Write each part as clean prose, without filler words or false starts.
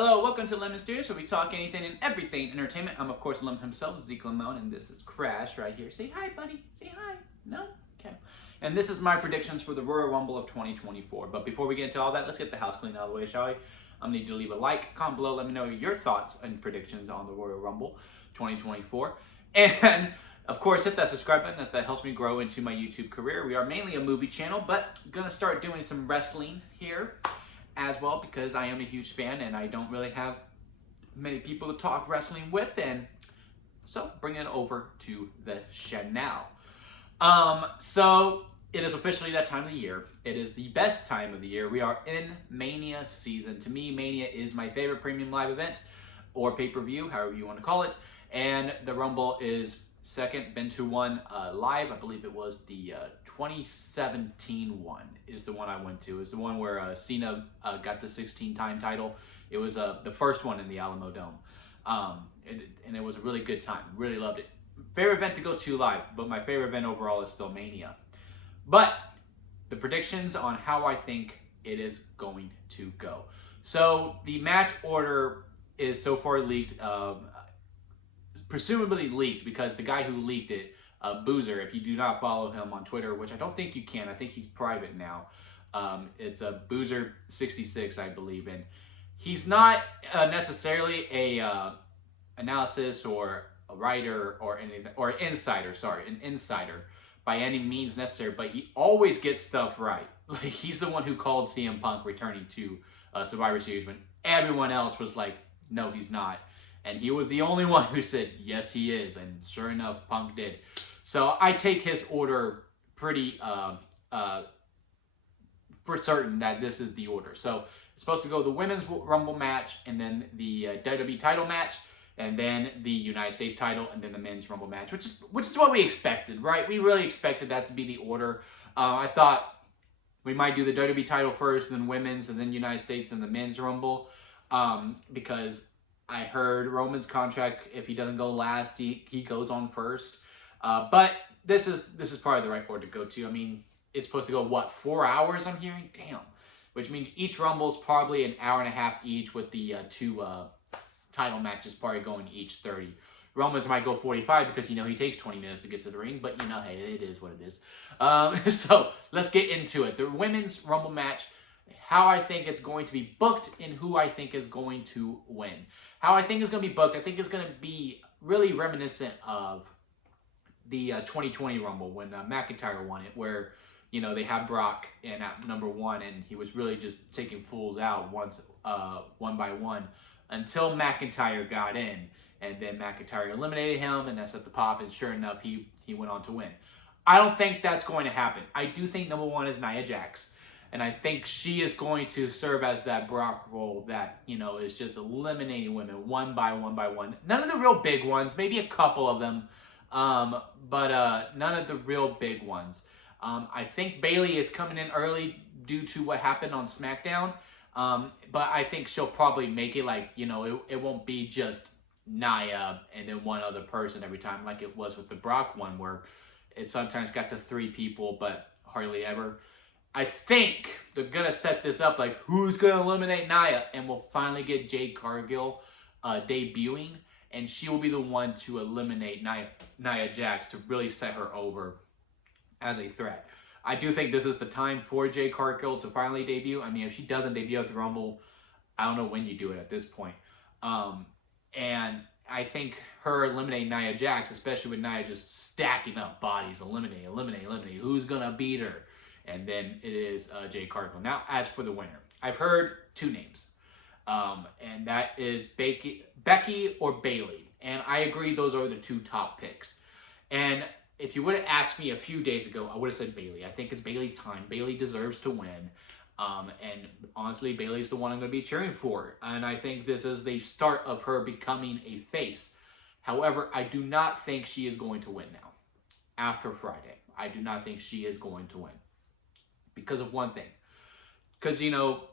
Hello, welcome to Lemon Studios, where we talk anything and everything entertainment. I'm, of course, Lemon himself, Zeke Lemon, and this is Crash right here. Say hi, buddy. Say hi. No? Okay. And this is my predictions for the Royal Rumble of 2024. But before we get into all that, let's get the house clean out of the way, shall we? I need you to leave a like, comment below, let me know your thoughts and predictions on the Royal Rumble 2024. And, of course, hit that subscribe button, as that helps me grow into my YouTube career. We are mainly a movie channel, but I'm going to start doing some wrestling here as well, because I am a huge fan and I don't really have many people to talk wrestling with, and so bringing it over to the channel. So it is officially that time of the year. It is the best time of the year. We are in Mania season. To me, Mania is my favorite premium live event, or pay-per-view, however you want to call it, and the Rumble is second. Been to one live. I believe it was the 2017 one is the one I went to. It's the one where Cena got the 16-time title. It was the first one in the Alamo Dome. And it was a really good time. Really loved it. Favorite event to go to live, but my favorite event overall is still Mania. But the predictions on how I think it is going to go. So the match order is so far leaked. Presumably leaked, because the guy who leaked it, Boozer, if you do not follow him on Twitter, which I don't think you can, I think he's private now. It's a Boozer66, I believe, and he's not necessarily a analysis or a writer or anything, or an insider by any means necessary, but he always gets stuff right. Like, he's the one who called CM Punk returning to Survivor Series when everyone else was like, no, he's not. And he was the only one who said, yes, he is. And sure enough, Punk did. So I take his order pretty for certain that this is the order. So it's supposed to go the Women's Rumble match, and then the WWE title match, and then the United States title, and then the Men's Rumble match, which is what we expected, right? We really expected that to be the order. I thought we might do the WWE title first, then Women's, and then United States, then the Men's Rumble, because I heard Roman's contract, if he doesn't go last, he goes on first. But this is probably the right order to go to. I mean, it's supposed to go, what, 4 hours, I'm hearing? Damn. Which means each Rumble's probably an hour and a half each, with the two title matches probably going each 30. Roman's might go 45 because, you know, he takes 20 minutes to get to the ring. But, you know, hey, it is what it is. So let's get into it. The Women's Rumble match, how I think it's going to be booked, and who I think is going to win. How I think it's going to be booked, I think it's going to be really reminiscent of the 2020 Rumble when McIntyre won it, where, you know, they had Brock in at number 1, and he was really just taking fools out one by one until McIntyre got in, and then McIntyre eliminated him, and that's at the pop, and sure enough, he went on to win. I don't think that's going to happen. I do think number 1 is Nia Jax. And I think she is going to serve as that Brock role that, you know, is just eliminating women one by one. None of the real big ones, maybe a couple of them, but none of the real big ones. I think Bayley is coming in early due to what happened on SmackDown, but I think she'll probably make it, like, you know, it won't be just Nia and then one other person every time like it was with the Brock one, where it sometimes got to 3 people, but hardly ever. I think they're going to set this up like, who's going to eliminate Nia? And we'll finally get Jade Cargill debuting, and she will be the one to eliminate Nia Jax to really set her over as a threat. I do think this is the time for Jade Cargill to finally debut. I mean, if she doesn't debut at the Rumble, I don't know when you do it at this point. And I think her eliminating Nia Jax, especially with Nia just stacking up bodies, eliminate, who's going to beat her? And then it is Jade Cargill. Now, as for the winner, I've heard 2 names, and that is Becky or Bayley. And I agree those are the 2 top picks. And if you would have asked me a few days ago, I would have said Bayley. I think it's Bayley's time. Bayley deserves to win. And honestly, Bayley's the one I'm going to be cheering for. And I think this is the start of her becoming a face. However, I do not think she is going to win now. After Friday, I do not think she is going to win. Because of one thing. Because, you know,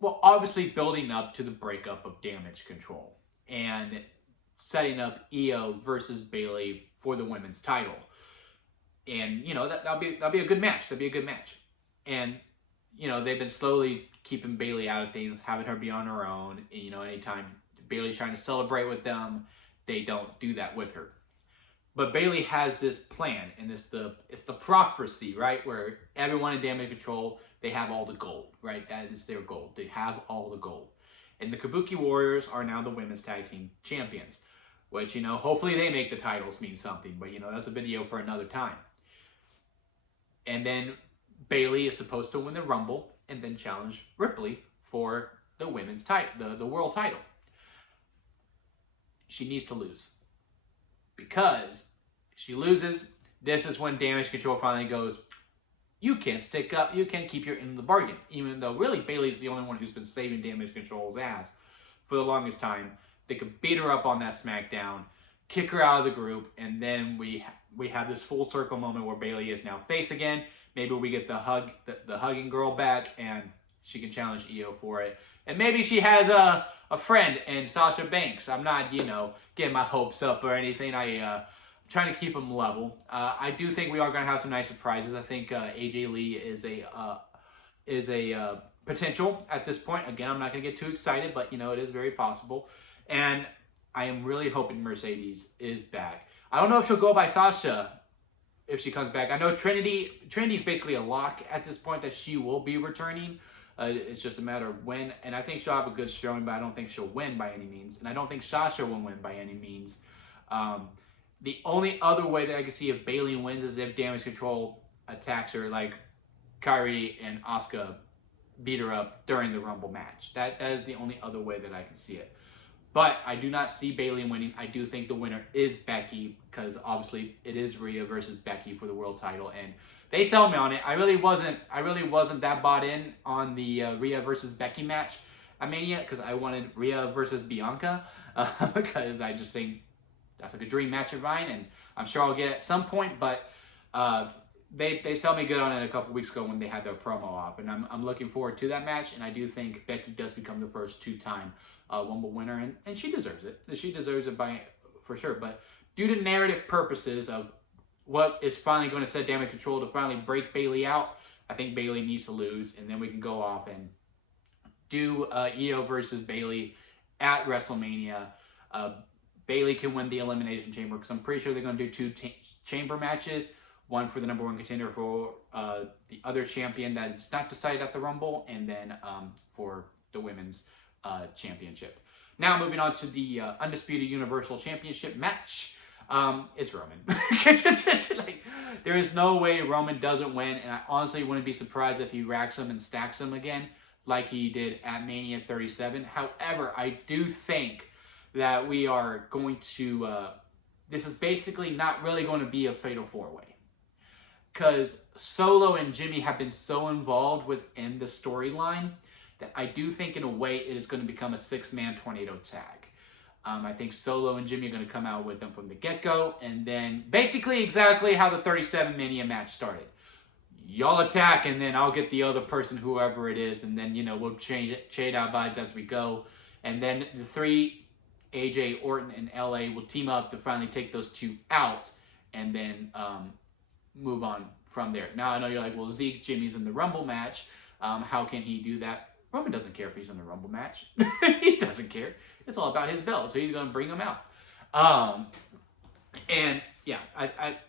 well, obviously building up to the breakup of Damage Control and setting up Io versus Bayley for the women's title. And, you know, that'll be a good match. That'll be a good match. And you know, they've been slowly keeping Bayley out of things, having her be on her own. And, you know, anytime Bayley's trying to celebrate with them, they don't do that with her. But Bayley has this plan, and it's the prophecy, right? Where everyone in Damage Control, they have all the gold, right? That is their goal. They have all the gold. And the Kabuki Warriors are now the women's tag team champions, which, you know, hopefully they make the titles mean something. But, you know, that's a video for another time. And then Bayley is supposed to win the Rumble and then challenge Ripley for the women's title, the world title. She needs to lose. Because if she loses, this is when Damage Control finally goes, you can't stick up, you can't keep your end of the bargain. Even though really Bayley's the only one who's been saving Damage Control's ass for the longest time. They could beat her up on that SmackDown, kick her out of the group, and then we have this full circle moment where Bayley is now face again. Maybe we get the hugging girl back, and she can challenge Io for it. And maybe she has a friend in Sasha Banks. I'm not, you know, getting my hopes up or anything. I'm trying to keep them level. I do think we are going to have some nice surprises. I think AJ Lee is a potential at this point. Again, I'm not going to get too excited, but, you know, it is very possible. And I am really hoping Mercedes is back. I don't know if she'll go by Sasha if she comes back. I know Trinity's basically a lock at this point that she will be returning. It's just a matter of when, and I think she'll have a good showing, but I don't think she'll win by any means, and I don't think Sasha will win by any means. The only other way that I can see if Bayley wins is if Damage Control attacks her, like Kairi and Asuka beat her up during the Rumble match. That is the only other way that I can see it. But I do not see Bayley winning. I do think the winner is Becky, because obviously it is Rhea versus Becky for the world title, and they sell me on it. I really wasn't that bought in on the Rhea versus Becky match at Mania, because I wanted Rhea versus Bianca, because I just think that's like a dream match of mine, and I'm sure I'll get it at some point. But they sell me good on it a couple weeks ago when they had their promo off, and I'm looking forward to that match. And I do think Becky does become the first two-time Rumble winner, and she deserves it. She deserves it for sure. But due to narrative purposes of what is finally going to set Damage Control to finally break Bayley out, I think Bayley needs to lose, and then we can go off and do Io versus Bayley at WrestleMania. Bayley can win the Elimination Chamber, because I'm pretty sure they're going to do two chamber matches, one for the #1 contender for the other champion that is not decided at the Rumble, and then for the women's championship. Now moving on to the Undisputed Universal Championship match. It's Roman. It's like, there is no way Roman doesn't win, and I honestly wouldn't be surprised if he racks him and stacks him again, like he did at Mania 37. However, I do think that we are going to, this is basically not really going to be a fatal four-way, because Solo and Jimmy have been so involved within the storyline that I do think in a way it is going to become a six-man tornado tag. I think Solo and Jimmy are going to come out with them from the get-go, and then basically exactly how the 37 Mania match started. Y'all attack, and then I'll get the other person, whoever it is, and then, you know, we'll trade out vibes as we go. And then the three, AJ, Orton, and LA, will team up to finally take those two out, and then move on from there. Now, I know you're like, well, Zeke, Jimmy's in the Rumble match. How can he do that? Roman doesn't care if he's in the Rumble match. He doesn't care. It's all about his belt, so he's going to bring him out. And yeah,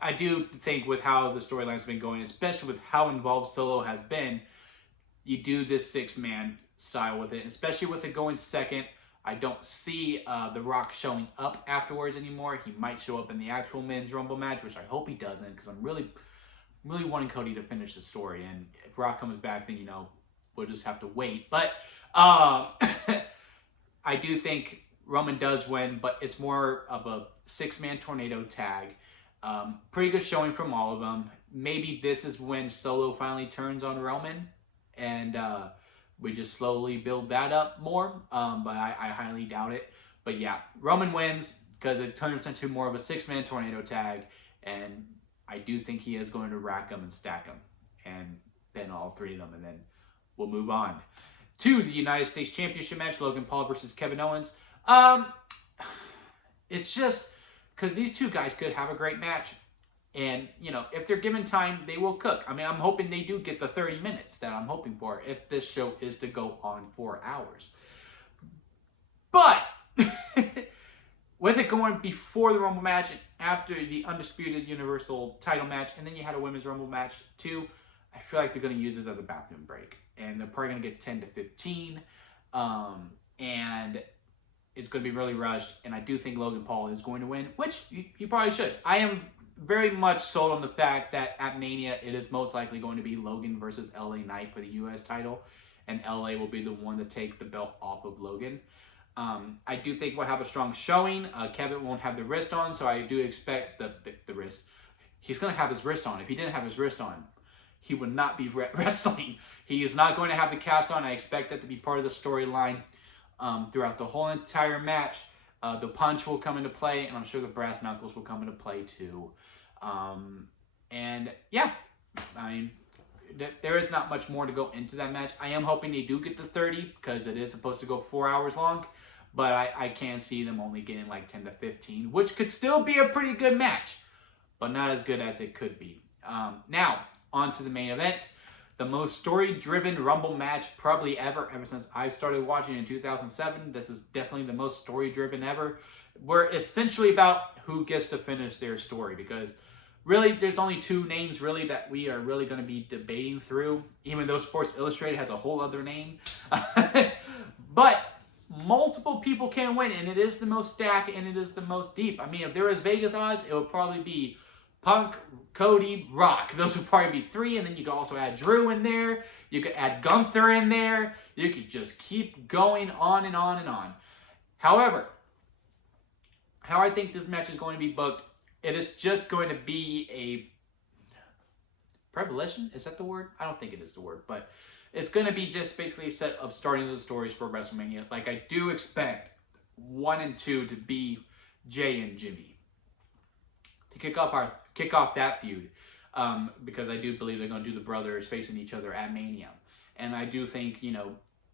I do think with how the storyline's been going, especially with how involved Solo has been, you do this six-man style with it, and especially with it going second. I don't see The Rock showing up afterwards anymore. He might show up in the actual men's Rumble match, which I hope he doesn't, because I'm really wanting Cody to finish the story. And if Rock comes back, then, you know, we'll just have to wait. But I do think Roman does win, but it's more of a six-man tornado tag. Pretty good showing from all of them. Maybe this is when Solo finally turns on Roman, and we just slowly build that up more, but I highly doubt it. But yeah, Roman wins because it turns into more of a six-man tornado tag, and I do think he is going to rack them and stack them, and then all three of them, and then we'll move on to the United States Championship match, Logan Paul versus Kevin Owens. It's just because these two guys could have a great match. And, you know, if they're given time, they will cook. I mean, I'm hoping they do get the 30 minutes that I'm hoping for if this show is to go on 4 hours. But with it going before the Rumble match and after the Undisputed Universal title match, and then you had a Women's Rumble match too, I feel like they're going to use this as a bathroom break. And they're probably going to get 10 to 15. And it's going to be really rushed. And I do think Logan Paul is going to win, which he probably should. I am very much sold on the fact that at Mania, it is most likely going to be Logan versus LA Knight for the U.S. title. And LA will be the one to take the belt off of Logan. I do think we'll have a strong showing. Kevin won't have the wrist on, so I do expect the wrist. He's going to have his wrist on. If he didn't have his wrist on, he would not be wrestling. He is not going to have the cast on. I expect that to be part of the storyline throughout the whole entire match. The punch will come into play, and I'm sure the brass knuckles will come into play too. And yeah, I mean, there is not much more to go into that match. I am hoping they do get to 30 because it is supposed to go 4 hours long. But I can see them only getting like 10 to 15, which could still be a pretty good match, but not as good as it could be. Now, on to the main event. The most story-driven Rumble match probably ever since I started watching in 2007. This is definitely the most story-driven ever. We're essentially about who gets to finish their story, because really, there's only 2 names really that we are really going to be debating through, even though Sports Illustrated has a whole other name. But multiple people can win, and it is the most stacked, and it is the most deep. I mean, if there was Vegas odds, it would probably be Punk, Cody, Rock. Those would probably be 3, and then you could also add Drew in there. You could add Gunther in there. You could just keep going on and on and on. However, how I think this match is going to be booked, it is just going to be a prevelition. Is that the word? I don't think it is the word, but it's going to be just basically a set of starting the stories for WrestleMania. Like, I do expect 1 and 2 to be Jay and Jimmy to kick off that feud, because I do believe they're going to do the brothers facing each other at Mania. And I do think, you know,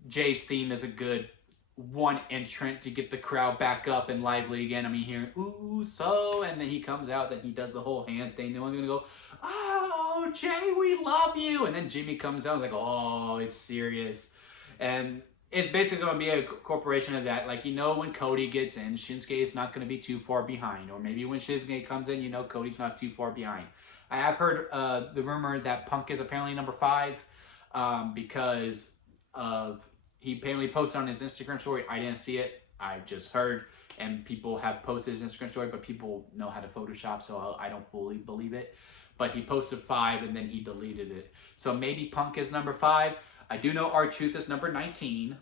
Jay's theme is a good one entrant to get the crowd back up and lively again. I mean, hearing ooh so, and then he comes out, then he does the whole hand thing. Then we're gonna go, oh Jay, we love you. And then Jimmy comes out and like, oh, it's serious. And it's basically gonna be a corporation of that. Like, you know, when Cody gets in, Shinsuke is not gonna be too far behind. Or maybe when Shinsuke comes in, you know, Cody's not too far behind. I have heard the rumor that Punk is apparently number 5 because of, he apparently posted on his Instagram story. I didn't see it. I just heard, and people have posted his Instagram story, but people know how to Photoshop, so I don't fully believe it. But he posted 5, and then he deleted it. So maybe Punk is number 5. I do know R-Truth is number 19,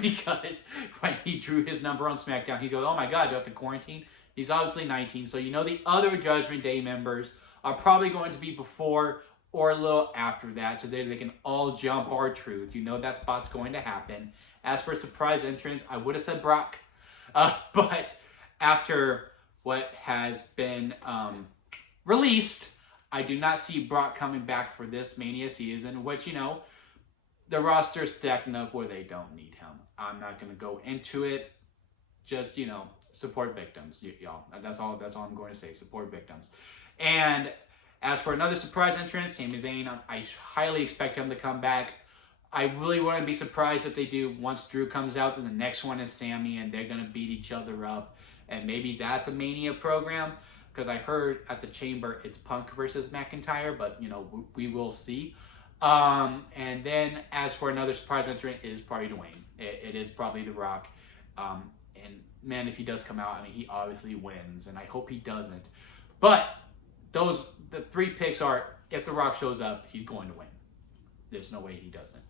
because when he drew his number on SmackDown, he goes, oh my God, do I have to quarantine? He's obviously 19. So you know the other Judgment Day members are probably going to be before or a little after that, so they can all jump R-Truth. You know that spot's going to happen. As for surprise entrance, I would have said Brock. But after what has been released, I do not see Brock coming back for this Mania season, which, you know, the roster's stacked enough where they don't need him. I'm not going to go into it. Just, you know, support victims, y'all. That's all I'm going to say. Support victims. And as for another surprise entrance, Sami Zayn, I highly expect him to come back. I really wouldn't be surprised if they do. Once Drew comes out, then the next one is Sami, and they're going to beat each other up. And maybe that's a Mania program, because I heard at the Chamber it's Punk versus McIntyre, but, you know, we will see. And then as for another surprise entrant, it is probably Dwayne. It is probably The Rock. And man, if he does come out, I mean, he obviously wins, and I hope he doesn't. But the 3 picks are, if The Rock shows up, he's going to win. There's no way he doesn't.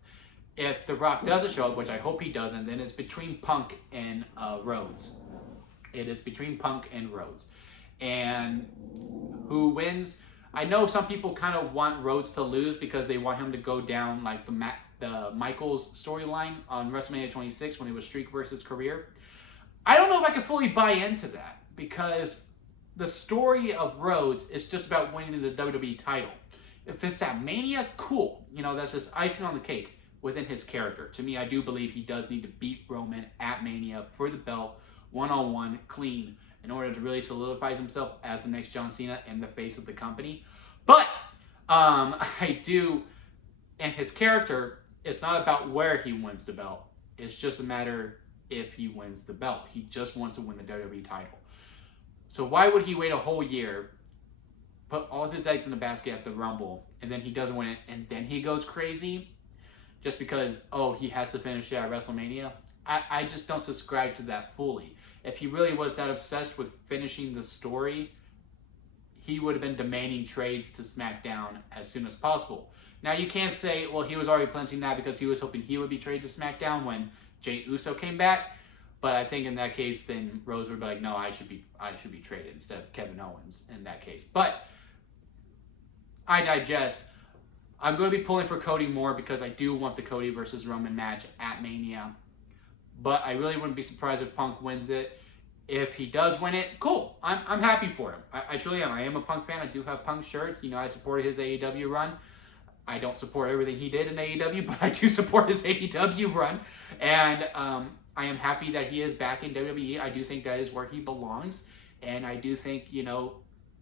If The Rock doesn't show up, which I hope he doesn't, then it's between Punk and Rhodes. It is between Punk and Rhodes. And who wins? I know some people kind of want Rhodes to lose because they want him to go down like the Michaels storyline on WrestleMania 26 when it was streak versus career. I don't know if I can fully buy into that, because the story of Rhodes is just about winning the WWE title. If it's at Mania, cool. You know, that's just icing on the cake within his character. To me, I do believe he does need to beat Roman at Mania for the belt, one-on-one, clean, in order to really solidify himself as the next John Cena and the face of the company. But I do, and his character, it's not about where he wins the belt. It's just a matter if he wins the belt. He just wants to win the WWE title. So why would he wait a whole year, put all of his eggs in the basket at the Rumble, and then he doesn't win it, and then he goes crazy just because, oh, he has to finish it at WrestleMania? I just don't subscribe to that fully. If he really was that obsessed with finishing the story, he would have been demanding trades to SmackDown as soon as possible. Now, you can't say, well, he was already planting that because he was hoping he would be traded to SmackDown when Jey Uso came back. But I think in that case, then Rose would be like, no, I should be traded instead of Kevin Owens in that case. But I digest. I'm going to be pulling for Cody more because I do want the Cody versus Roman match at Mania. But I really wouldn't be surprised if Punk wins it. If he does win it, cool. I'm happy for him. I truly am. I am a Punk fan. I do have Punk shirts. You know, I supported his AEW run. I don't support everything he did in AEW, but I do support his AEW run. And I am happy that he is back in WWE. I do think that is where he belongs. And I do think, you know,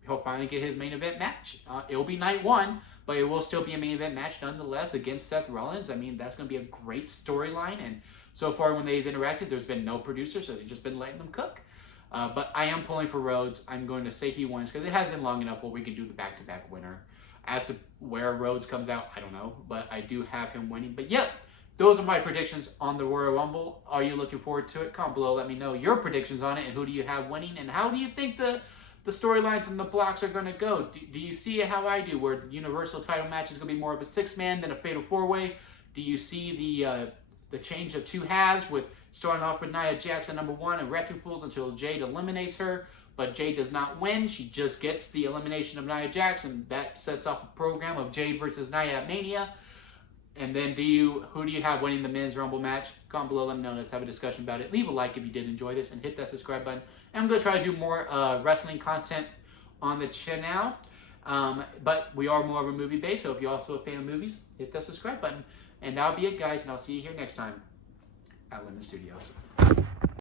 he'll finally get his main event match. It'll be night one, but it will still be a main event match nonetheless against Seth Rollins. I mean, that's going to be a great storyline. And so far when they've interacted, there's been no producer, so they've just been letting them cook. But I am pulling for Rhodes. I'm going to say he wins because it has been long enough where we can do the back-to-back winner. As to where Rhodes comes out, I don't know. But I do have him winning. But yep, those are my predictions on the Royal Rumble. Are you looking forward to it? Comment below. Let me know your predictions on it and who do you have winning. And how do you think the storylines and the blocks are going to go? Do you see it how I do, where the Universal title match is going to be more of a 6-man than a Fatal 4-Way? Do you see the change of 2 halves with starting off with Nia Jackson #1 and Wrecking Fools until Jade eliminates her, but Jade does not win. She just gets the elimination of Nia Jackson. That sets off a program of Jade versus Nia at Mania. And then who do you have winning the Men's Rumble match? Comment below, let me know. Let's have a discussion about it. Leave a like if you did enjoy this and hit that subscribe button. And I'm going to try to do more wrestling content on the channel. But we are more of a movie base, so if you're also a fan of movies, hit that subscribe button. And that'll be it, guys, and I'll see you here next time at Lemon Studios.